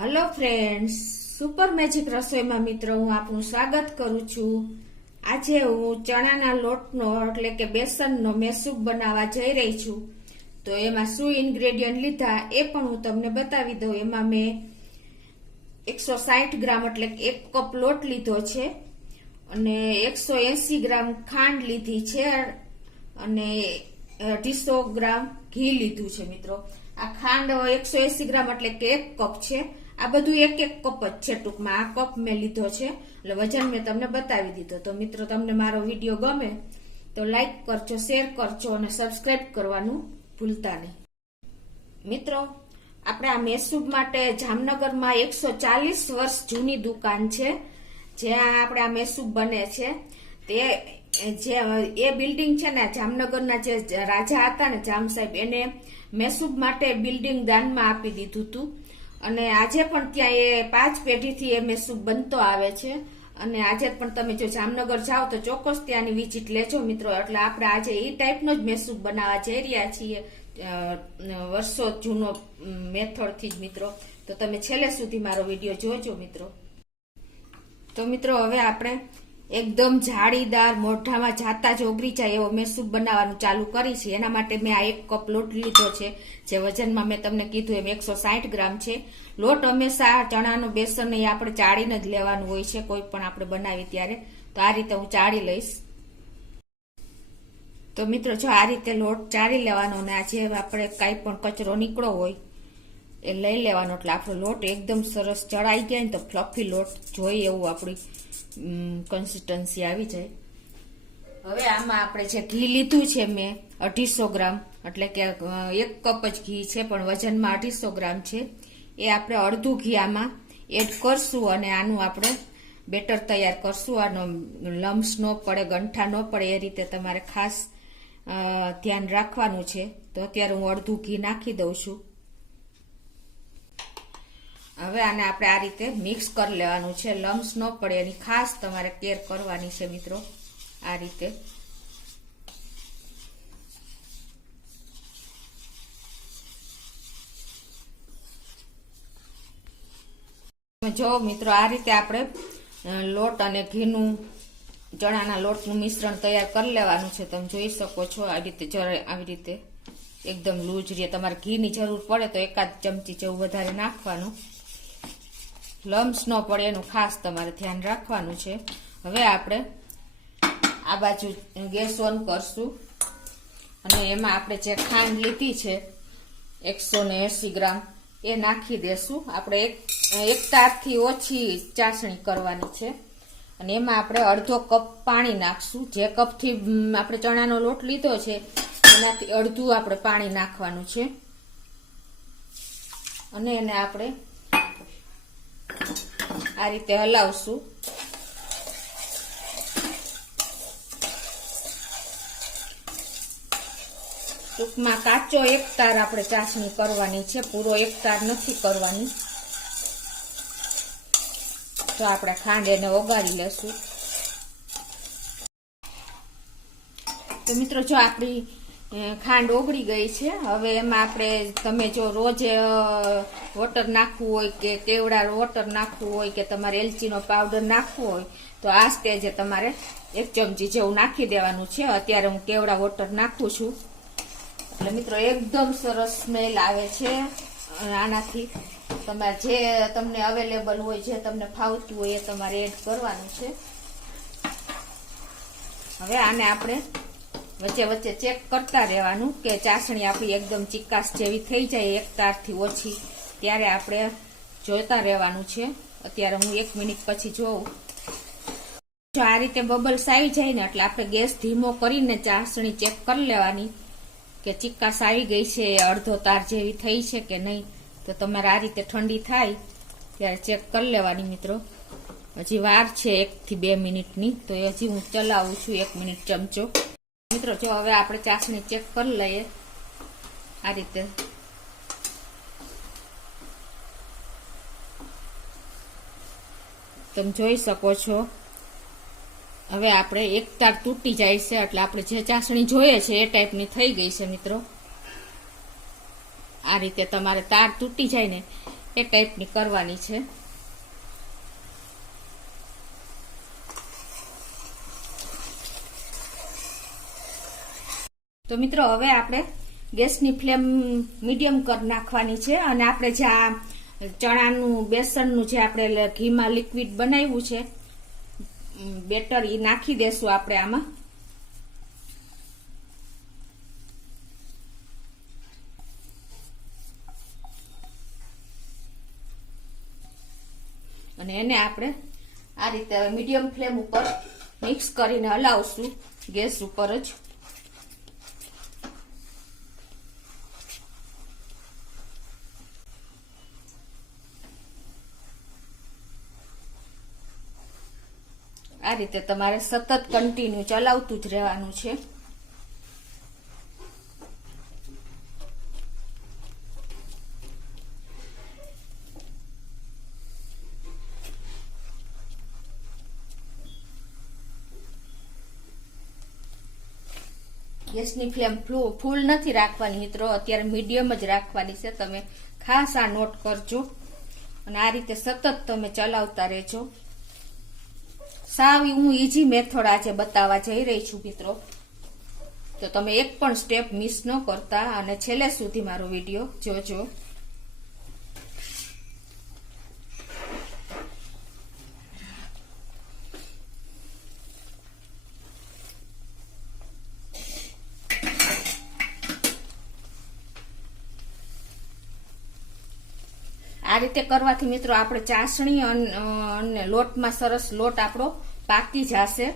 Hello friends, super magic રસોઈમાં મિત્રો હું આપનું સ્વાગત કરું છું। આજે હું ચણાના લોટનો એટલે કે બેસનનો મેસૂબ બનાવવા જઈ રહી છું। તો એમાં શું ઇન્ગ્રેડિયન્ટ લીધા એ પણ હું તમને બતાવી દઉં। એમાં મેં 160 ગ્રામ એટલે કે 1 કપ લોટ લીધો છે અને 180 ગ્રામ ખાંડ લીધી છે અને 250 ગ્રામ ઘી લીધું છે મિત્રો। આ ખાંડ 180 ગ્રામ એટલે કે 1 કપ છે। આ બધું એક કપ જ છે, ટૂંકમાં આ કપ મેં લીધો છે એટલે વજન મેં તમને બતાવી દીધો। તો મિત્રો તમને મારો વિડીયો ગમે તો લાઈક કરજો, શેર કરજો અને સબસ્ક્રાઇબ કરવાનું ભૂલતા નહીં। મિત્રો આપણે આ મેસૂબ માટે જામનગરમાં 140 વર્ષ જૂની દુકાન છે જ્યાં આપણે આ મેસૂબ બને છે। તે જે એ બિલ્ડિંગ છે ને, જામનગરના જે રાજા હતા ને જામ સાહેબ, એને મેસૂબ માટે બિલ્ડિંગ દાનમાં આપી દીધું હતું અને આજે પણ ત્યાં એ 5 પેઢીથી એ મેસૂબ બનતો આવે છે અને આજે પણ તમે જો જામનગર જાઓ તો ચોક્કસ ત્યાંની વિઝિટ લેજો મિત્રો। એટલે આપણે આજે એ ટાઈપનો જ મેસૂબ બનાવવા જઈ રહ્યા છીએ, વર્ષો જૂનો મેથડથી જ મિત્રો। તો તમે છેલ્લે સુધી મારો વિડીયો જોજો મિત્રો। તો મિત્રો હવે આપણે એકદમ જાળીદાર, મોઢામાં જાતા જ ઓગળી જાય એવો મેસૂબ બનાવવાનું ચાલુ કરી છે। એના માટે મેં આ 1 કપ લોટ લીધો છે, જે વજનમાં મેં તમને કીધું એમ 160 ગ્રામ છે। લોટ હંમેશા ચણાનો બેસન એ આપણે ચાળીને જ લેવાનું હોય છે, કોઈ પણ આપણે બનાવી ત્યારે। તો આ રીતે હું ચાળી લઈશ। તો મિત્રો જો આ રીતે લોટ ચાળી લેવાનો અને આ જે આપણે કાંઈ પણ કચરો નીકળો હોય એ લઈ લેવાનો, એટલે આપણો લોટ એકદમ સરસ ચડાઈ જાય ને તો ફ્લફી લોટ જોઈએ એવું આપણી કન્સિસ્ટન્સી આવી જાય। હવે આમાં આપણે જે ઘી લીધું છે મેં 250 ગ્રામ એટલે કે 1 કપ જ ઘી છે પણ વજનમાં 250 ગ્રામ છે। એ આપણે અડધું ઘી આમાં એડ કરશું અને આનું આપણે બેટર તૈયાર કરશું। આનો લમ્સ ન પડે, ગંઠા ન પડે એ રીતે તમારે ખાસ ધ્યાન રાખવાનું છે। તો અત્યારે હું અડધું ઘી નાખી દઉં છું। હવે આને આપણે આ રીતે મિક્સ કરી લેવાનું છે, લમ્સ ન પડે એની ખાસ તમારે કેર કરવાની છે મિત્રો। આ રીતે જો મિત્રો આ રીતે આપણે લોટ અને ઘીનું, ચણાના લોટનું મિશ્રણ તૈયાર કરી લેવાનું છે। તમે જોઈ શકો છો આ રીતે, આવી રીતે એકદમ લૂજ રહે। તમારે ઘીની જરૂર પડે તો 1 ચમચી જેવું વધારે નાખવાનું, લમ્સ ન પડે એનું ખાસ તમારે ધ્યાન રાખવાનું છે। હવે આપણે આ બાજુ ગેસ ઓન કરશું અને એમાં આપણે જે ખાંડ લીધી છે 180 ગ્રામ એ નાખી દેશું। આપણે એક તારથી ઓછી ચાસણી કરવાની છે અને એમાં આપણે અડધો કપ પાણી નાખશું। જે કપથી આપણે ચણાનો લોટ લીધો છે એનાથી અડધું આપણે પાણી નાખવાનું છે અને એને આપણે આ રીતે હલાવશું। ટૂંકમાં કાચો 1 તાર આપણે ચાસણી કરવાની છે, પૂરો 1 તાર નથી કરવાની। તો આપણે ખાંડ એને ઓગાળી લેશું। તો મિત્રો જો આપણી ખાંડ ઓગળી ગઈ છે। હવે એમાં આપણે, તમે જો રોજ વોટર નાખવું હોય કે કેવડા વોટર નાખવું હોય કે તમારે એલચીનો પાવડર નાખવો હોય તો આ સ્ટેજે તમારે 1 ચમચી જેવું નાખી દેવાનું છે। અત્યારે હું કેવડા વોટર નાખું છું એટલે મિત્રો એકદમ સરસ સ્મેલ આવે છે આનાથી। તમારે જે તમને અવેલેબલ હોય, જે તમને ફાવતું હોય એ તમારે એડ કરવાનું છે। હવે આને આપણે વચ્ચે વચ્ચે ચેક કરતા રહેવાનું કે ચાસણી આપણી એકદમ ચીકાસ જેવી થઈ જાય 1 તારથી ઓછી, ત્યારે આપણે જોતા રહેવાનું છે। અત્યારે હું 1 મિનિટ પછી જોઉં। જો આ રીતે બબલ્સ આવી જાય ને એટલે આપણે ગેસ ધીમો કરીને ચાસણી ચેક કરી લેવાની કે ચીકાસ આવી ગઈ છે, અડધો તાર જેવી થઈ છે કે નહીં। તો તમારે આ રીતે ઠંડી થાય ત્યારે ચેક કરી લેવાની મિત્રો। હજી વાર છે 1 થી 2 મિનિટની, તો હજી હું ચલાવું છું 1 મિનિટ ચમચો। મિત્રો જો હવે આપણે ચાસણી ચેક કરી લઈએ આ રીતે। તમે જોઈ શકો છો હવે આપણે 1 તાર તૂટી જાય છે એટલે આપણે જે ચાસણી જોઈએ છે એ ટાઈપની થઈ ગઈ છે મિત્રો। આ રીતે તમારે તાર તૂટી જાય ને એ ટાઈપની કરવાની છે. તો મિત્રો હવે આપણે ગેસની ફ્લેમ મીડિયમ કરી નાખવાની છે અને આપણે જે આ ચણાનું બેસનનું જે આપણે ઘીમાં લિક્વિડ બનાવ્યું છે બેટર એ નાખી દેશું આપણે આમાં. અને એને આપણે આ રીતે મીડિયમ ફ્લેમ ઉપર મિક્સ કરીને હલાવશું ગેસ ઉપર જ. આ રીતે તમારે સતત કન્ટિન્યુ ચલાવતું જ રહેવાનું છે. ગેસની ફ્લેમ ફૂલ નથી રાખવાની મિત્રો, અત્યારે મીડિયમ જ રાખવાની છે. તમે ખાસ આ નોટ કરજો અને આ રીતે સતત તમે ચલાવતા રહેજો. સાવ હું ઈઝી મેથડ આજે બતાવવા જઈ રહી છું મિત્રો, તો તમે એક પણ સ્ટેપ મિસ ન કરતા અને છેલ્લે સુધી મારો વિડીયો જોજો. આ રીતે કરવાથી મિત્રો આપણે ચાસણી અને લોટમાં સરસ લોટ આપણો પાકી જશે.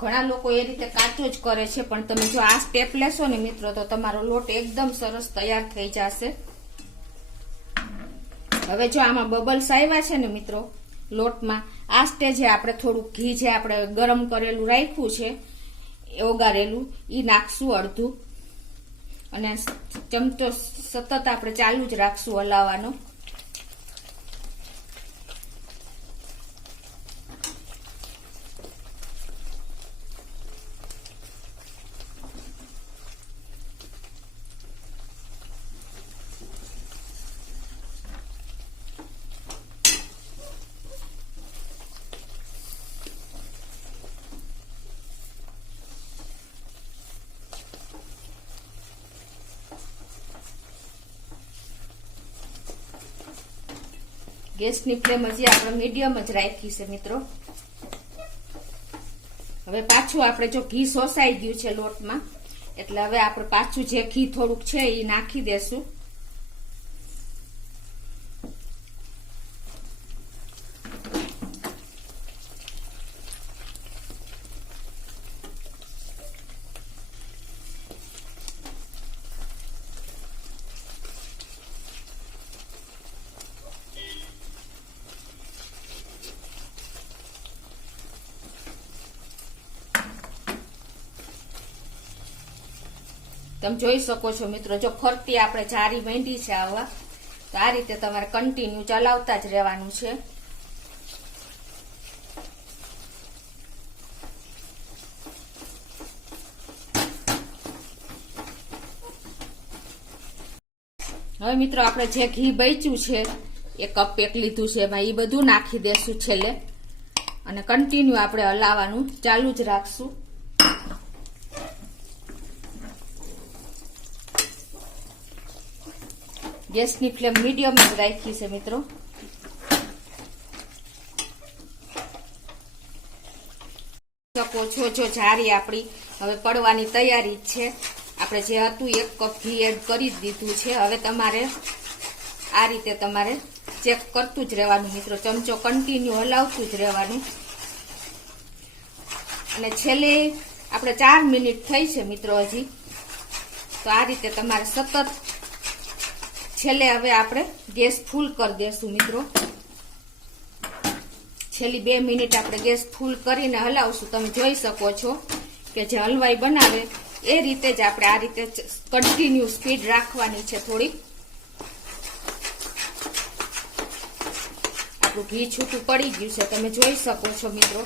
ઘણા લોકો એ રીતે કાચો જ કરે છે, પણ તમે જો આ સ્ટેપ લેશો ને મિત્રો તો તમારો લોટ એકદમ સરસ તૈયાર થઈ જશે. હવે જો આમાં બબલ્સ આવ્યા છે ને મિત્રો લોટમાં, આ સ્ટેજે આપણે થોડુંક ઘી જે આપણે ગરમ કરેલું રાખ્યું છે ઓગારેલું એ નાખશું અડધું, અને ચમચો સતત આપણે ચાલુ જ રાખશું હલાવવાનો. ગેસની ફ્લેમ હજી આપણે મીડિયમ જ રાખી છે મિત્રો. હવે પાછું આપણે જો ઘી સોસાઈ ગયું છે લોટમાં, એટલે હવે આપણે પાછું જે ઘી થોડુંક છે એ નાખી દેશું. તમે જોઈ શકો છો મિત્રો, જો ફરતી આપણે જારી માંડી છે આવવા, તો આ રીતે તમારે કન્ટિન્યુ ચલાવતા જ રહેવાનું છે. હવે મિત્રો આપણે જે ઘી બચ્યું છે, 1 કપ લીધું છે, એમાં એ બધું નાખી દેશું છેલ્લે, અને કન્ટિન્યુ આપણે હલાવવાનું ચાલુ જ રાખશું. ગેસની ફ્લેમ મીડિયમ જ રાખી છે મિત્રો. શકો છો જો જારી આપણી હવે પડવાની તૈયારી જ છે. આપણે જે હતું 1 કપ ઘી એડ કરી દીધું છે. હવે તમારે આ રીતે તમારે ચેક કરતું જ રહેવાનું મિત્રો, ચમચો કન્ટિન્યુ હલાવતું જ રહેવાનું. અને છેલ્લે આપણે 4 મિનિટ થઈ છે મિત્રો હજી, તો આ રીતે તમારે સતત છેલ્લે હવે આપણે ગેસ ફૂલ કરી દેશું મિત્રો. છેલ્લી 2 મિનિટ આપણે ગેસ ફૂલ કરીને હલાવશું. તમે જોઈ શકો છો કે જે હલવાઈ બનાવે એ રીતે જ આપણે આ રીતે કન્ટિન્યુ સ્પીડ રાખવાની છે થોડીક. આપણું ઘી છૂટું પડી ગયું છે, તમે જોઈ શકો છો મિત્રો.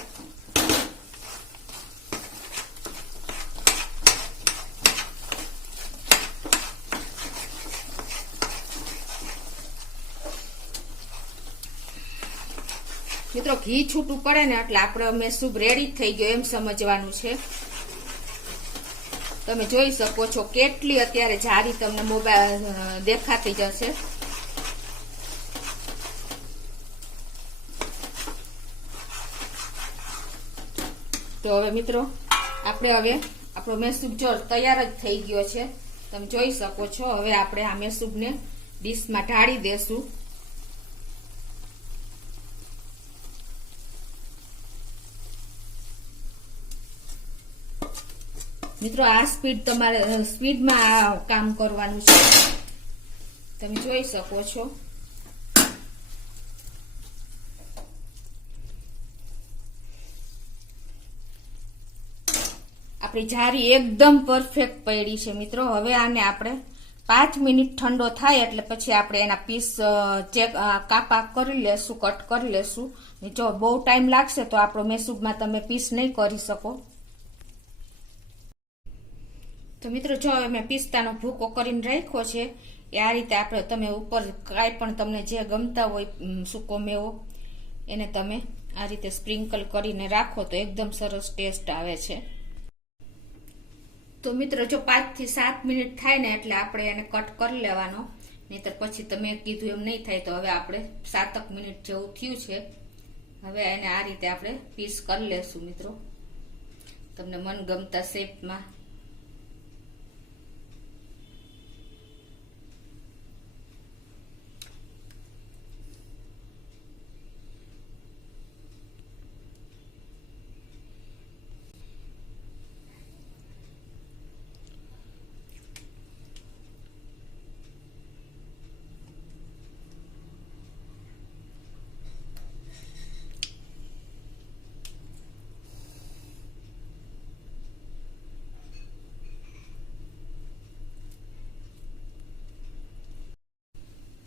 મિત્રો ઘી છૂટું પડે ને એટલે આપણે મેસૂબ રેડી થઈ ગયો એમ સમજવાનું છે. તમે જોઈ શકો છો કેટલી અત્યારે જારી તમને મોબાઈલ દેખાતી જશે. તો હવે મિત્રો આપણે આપણો મેસૂબ જો તૈયાર જ થઈ ગયો છે, તમે જોઈ શકો છો. હવે આપણે આ મેસૂબને ડીશમાં ઢાળી દેશું. મિત્રો આ તમારે સ્પીડમાં કામ કરવાનું છે, તમે જોઈ શકો છો. આપણી જારી એકદમ પરફેક્ટ પડી છે મિત્રો. હવે આને આપણે 5 મિનિટ ઠંડો થાય એટલે પછી આપણે એના પીસ કાપા કરી લેશું, કટ કરી લેશું. જો બહુ ટાઈમ લાગશે તો આપણો મેસૂબમાં તમે પીસ નહીં કરી શકો. તો મિત્રો જો મેં પિસ્તાનો ભૂકો કરીને રાખ્યો છે, એ આ રીતે આપણે તમે ઉપર કાંઈ પણ તમને જે ગમતા હોય સૂકો મેવો એને તમે આ રીતે સ્પ્રિંકલ કરીને રાખો તો એકદમ સરસ ટેસ્ટ આવે છે. તો મિત્રો જો 5 થી 7 મિનિટ થાય ને એટલે આપણે એને કટ કરી લેવાનો, નહીતર પછી તમે કીધું એમ નહીં થાય. તો હવે આપણે 7 મિનિટ જેવું થયું છે. હવે એને આ રીતે આપણે પીસ કરી લેશું મિત્રો, તમને મનગમતા શેપમાં.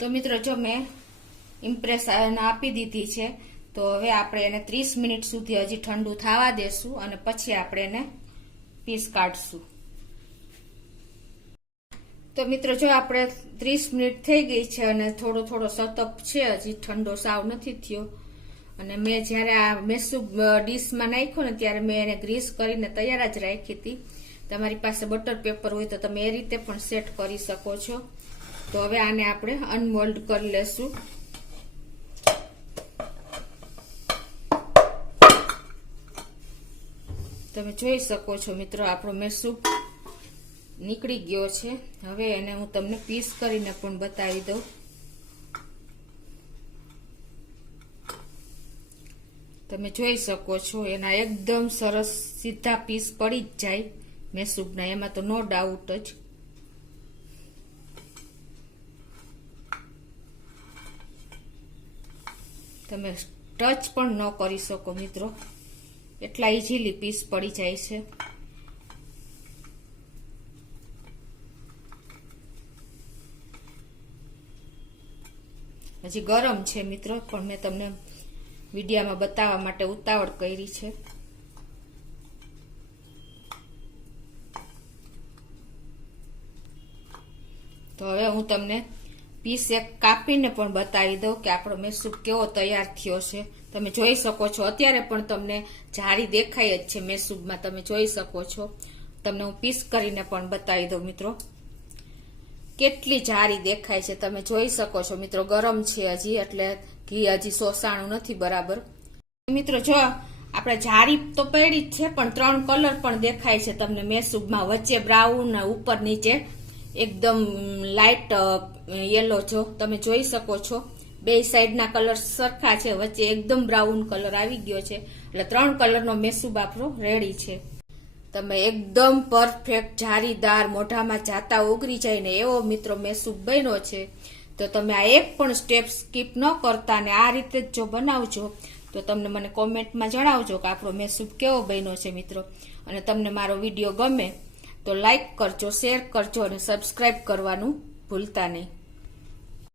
તો મિત્રો જો મેં ઇમ્પ્રેશન આપી દીધી છે. તો હવે આપણે એને 30 મિનિટ સુધી હજી ઠંડુ થવા દેશું અને પછી આપણે એને પીસ કાઢશું. તો મિત્રો જો આપણે 30 મિનિટ થઈ ગઈ છે અને થોડો સતપ છે, હજી ઠંડો સાવ નથી થયો. અને મેં જ્યારે આ મેસૂબ ડીશમાં નાખ્યો ને ત્યારે મેં એને ગ્રીસ કરીને તૈયાર જ રાખી હતી. તમારી પાસે બટર પેપર હોય તો તમે એ રીતે પણ સેટ કરી શકો છો. તો હવે આને આપણે અનમોલ્ડ કરી લેશું. તમે જોઈ શકો છો મિત્રો આપણો મેસૂબ નીકળી ગયો છે. હવે એને હું તમને પીસ કરીને પણ બતાવી દઉં. તમે જોઈ શકો છો એના એકદમ સરસ સીધા પીસ પડી જ જાય મેસૂબના, એમાં તો નો ડાઉટ જ. તમે ટચ પણ ન કરી શકો મિત્રો, એટલા ઇઝીલી પીસ પડી જાય છે. હજી ગરમ છે મિત્રો, પણ મેં તમને વિડીયામાં બતાવવા માટે ઉતાવળ કરી છે. તો હવે હું તમને પીસ એક કાપીને પણ બતાવી દઉં કે આપણો મેસૂબ કેવો તૈયાર થયો છે. તમે જોઈ શકો છો અત્યારે પણ તમને જારી દેખાય જ છે મેસૂબમાં, તમે જોઈ શકો છો. તમને હું પીસ કરીને પણ બતાવી દઉં મિત્રો, કેટલી જારી દેખાય છે. તમે જોઈ શકો છો મિત્રો, ગરમ છે હજી એટલે ઘી હજી શોષાણું નથી બરાબર. મિત્રો જો આપણે જારી તો પડી જ છે, પણ 3 કલર પણ દેખાય છે તમને મેસૂબમાં. વચ્ચે બ્રાઉન, ઉપર નીચે એકદમ લાઇટ યેલો. જો તમે જોઈ શકો છો બે સાઈડના કલર સરખા છે, વચ્ચે એકદમ બ્રાઉન કલર આવી ગયો છે. એટલે 3 કલરનો મેસૂબ આપણો રેડી છે. તમે એકદમ પરફેક્ટ જારીદાર મોઢામાં જાતા ઉગરી જાય ને એવો મિત્રો મેસૂબ બન્યો છે. તો તમે આ એક પણ સ્ટેપ સ્કીપ ન કરતા ને આ રીતે જ જો બનાવજો તો તમને મને કોમેન્ટમાં જણાવજો કે આપણો મેસૂબ કેવો બન્યો છે મિત્રો. અને તમને મારો વિડીયો ગમે તો લાઈક કરજો, શેર કરજો અને સબસ્ક્રાઇબ કરવાનું ભૂલતા નહીં.